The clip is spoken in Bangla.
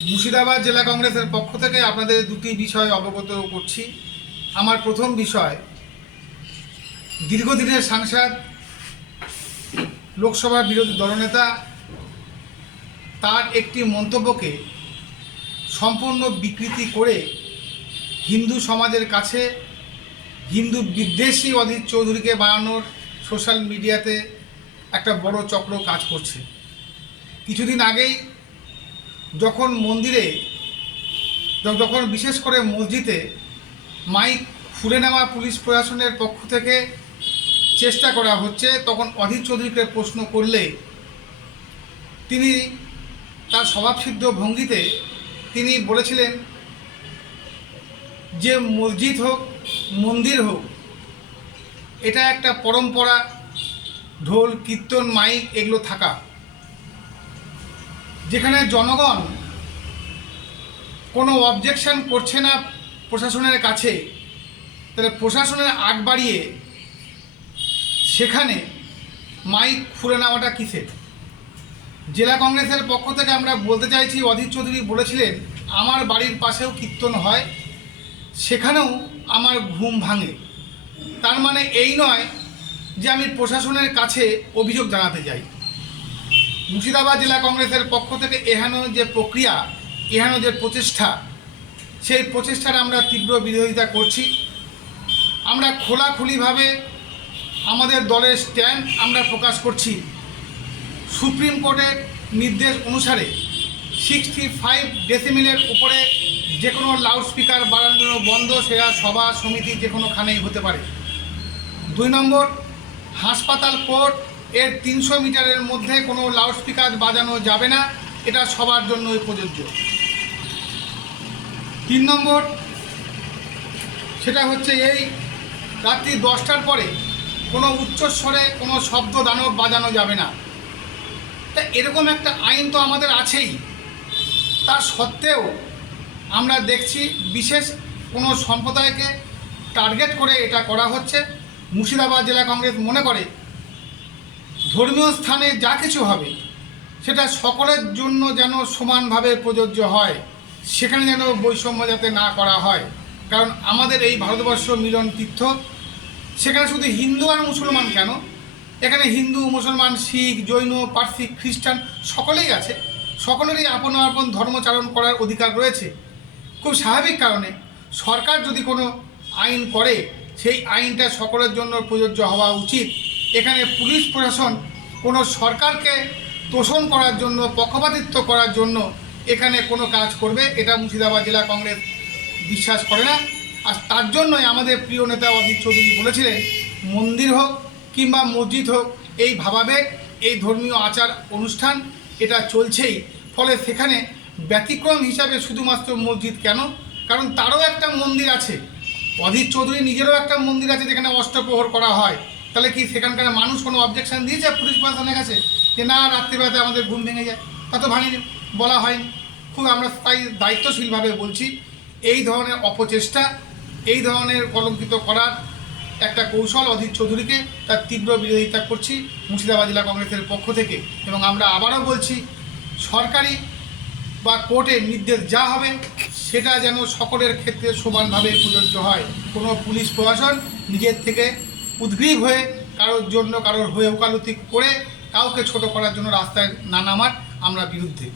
মুর্শিদাবাদ জেলা কংগ্রেসের পক্ষ থেকে আপনাদের দুটি বিষয় অবগত করছি। আমার প্রথম বিষয়, দীর্ঘদিনের সাংসদ, লোকসভা বিরোধী দলনেতা তার একটি মন্তব্যকে সম্পূর্ণ বিকৃতি করে হিন্দু সমাজের কাছে হিন্দু বিদ্বেষী অধীর চৌধুরীকে বানানোর সোশ্যাল মিডিয়াতে একটা বড় চক্র কাজ করছে। কিছুদিন আগেই যখন বিশেষ করে মসজিদে মাইক খুলে নেওয়া পুলিশ প্রশাসনের পক্ষ থেকে চেষ্টা করা হচ্ছে, তখন অধীর চৌধুরীকে প্রশ্ন করলে তিনি তার স্বভাবসিদ্ধ ভঙ্গিতে তিনি বলেছিলেন যে মসজিদ হোক মন্দির হোক, এটা একটা পরম্পরা, ঢোল কীর্তন মাইক এগুলো থাকা, যেখানে জনগণ কোনো অবজেকশন করছে না প্রশাসনের কাছে, তাহলে প্রশাসনের আগ বাড়িয়ে সেখানে মাইক খুলে নেওয়াটা কিসের? জেলা কংগ্রেসের পক্ষ থেকে আমরা বলতে চাইছি, অধীর চৌধুরী বলেছিলেন আমার বাড়ির পাশেও কীর্তন হয়, সেখানেও আমার ঘুম ভাঙে। তার মানে এই নয় যে আমি প্রশাসনের কাছে অভিযোগ জানাতে যাই। মুর্শিদাবাদ জেলা কংগ্রেসের পক্ষ থেকে এহানো যে প্রক্রিয়া, এহানো যে প্রচেষ্টা, সেই প্রচেষ্টার আমরা তীব্র বিরোধিতা করছি। আমরা খোলাখুলিভাবে আমাদের দলের স্ট্যান্ড আমরা প্রকাশ করছি। সুপ্রিম কোর্টের নির্দেশ অনুসারে 65 ডেসিমেলের উপরে যে কোনো লাউডস্পিকার বাড়ানো বন্ধ, সেটা সভা সমিতি যে কোনোখানেই হতে পারে। 2 নম্বর, হাসপাতাল কোর্ট এর 300 মিটারের মধ্যে কোনো লাউডস্পিকার বাজানো যাবে না, এটা সবার জন্যই প্রযোজ্য। 3 নম্বর, সেটা হচ্ছে এই রাত্রি 10টার পরে কোনো উচ্চস্বরে কোনো শব্দ দানব বাজানো যাবে না। তা এরকম একটা আইন তো আমাদের আছেই, তা সত্ত্বেও আমরা দেখছি বিশেষ কোনো সম্প্রদায়কে টার্গেট করে এটা করা হচ্ছে। মুর্শিদাবাদ জেলা কংগ্রেস মনে করে ধর্মীয় স্থানে যা কিছু হবে সেটা সকলের জন্য যেন সমানভাবে প্রযোজ্য হয়, সেখানে যেন বৈষম্য যাতে না করা হয়। কারণ আমাদের এই ভারতবর্ষ মিলন তীর্থ, সেখানে শুধু হিন্দু আর মুসলমান কেন, এখানে হিন্দু মুসলমান শিখ জৈন পার্সি খ্রিস্টান সকলেই আছে, সকলেরই আপন আপন ধর্মচারণ করার অধিকার রয়েছে। খুব স্বাভাবিক কারণে সরকার যদি কোনো আইন করে, সেই আইনটা সকলের জন্য প্রযোজ্য হওয়া উচিত। এখানে পুলিশ প্রশাসন কোনো সরকারকে তোষণ করার জন্য, পক্ষপাতিত্ব করার জন্য এখানে কোনো কাজ করবে, এটা মুর্শিদাবাদ জেলা কংগ্রেস বিশ্বাস করে না। আর তার জন্যই আমাদের প্রিয় নেতা অধীর চৌধুরী বলেছিলেন মন্দির হোক কিংবা মসজিদ হোক, এই ভাবাবেগ, এই ধর্মীয় আচার অনুষ্ঠান এটা চলছেই। ফলে সেখানে ব্যতিক্রম হিসাবে শুধুমাত্র মসজিদ কেন, কারণ তারও একটা মন্দির আছে, অধীর চৌধুরী নিজেরও একটা মন্দির আছে যেখানে অষ্টপ্রহর করা হয়। তাহলে কি সেখানকার মানুষ কোনো অবজেকশন দিয়েছে পুলিশ প্রশাসনের কাছে যে না রাত্রিবেলাতে আমাদের ঘুম ভেঙে যায়? তা তো ভাঙেনি, বলা হয়নি। খুব আমরা তাই দায়িত্বশীলভাবে বলছি, এই ধরনের অপচেষ্টা, এই ধরনের কলঙ্কিত করার একটা কৌশল অধীর চৌধুরীকে তার তীব্র বিরোধিতা করছি মুর্শিদাবাদ জেলা কংগ্রেসের পক্ষ থেকে। এবং আমরা আবারও বলছি, সরকারি বা কোর্টের নির্দেশ যা হবে সেটা যেন সকলের ক্ষেত্রে সমানভাবে প্রযোজ্য হয়। কোনো পুলিশ প্রশাসন নিজের থেকে উদ্গ্রীব হয়ে কারোর জন্য কারোর হয়ে ওকালতি করে কাউকে ছোট করার জন্য রাস্তায় না নামার আমরা বিরুদ্ধে।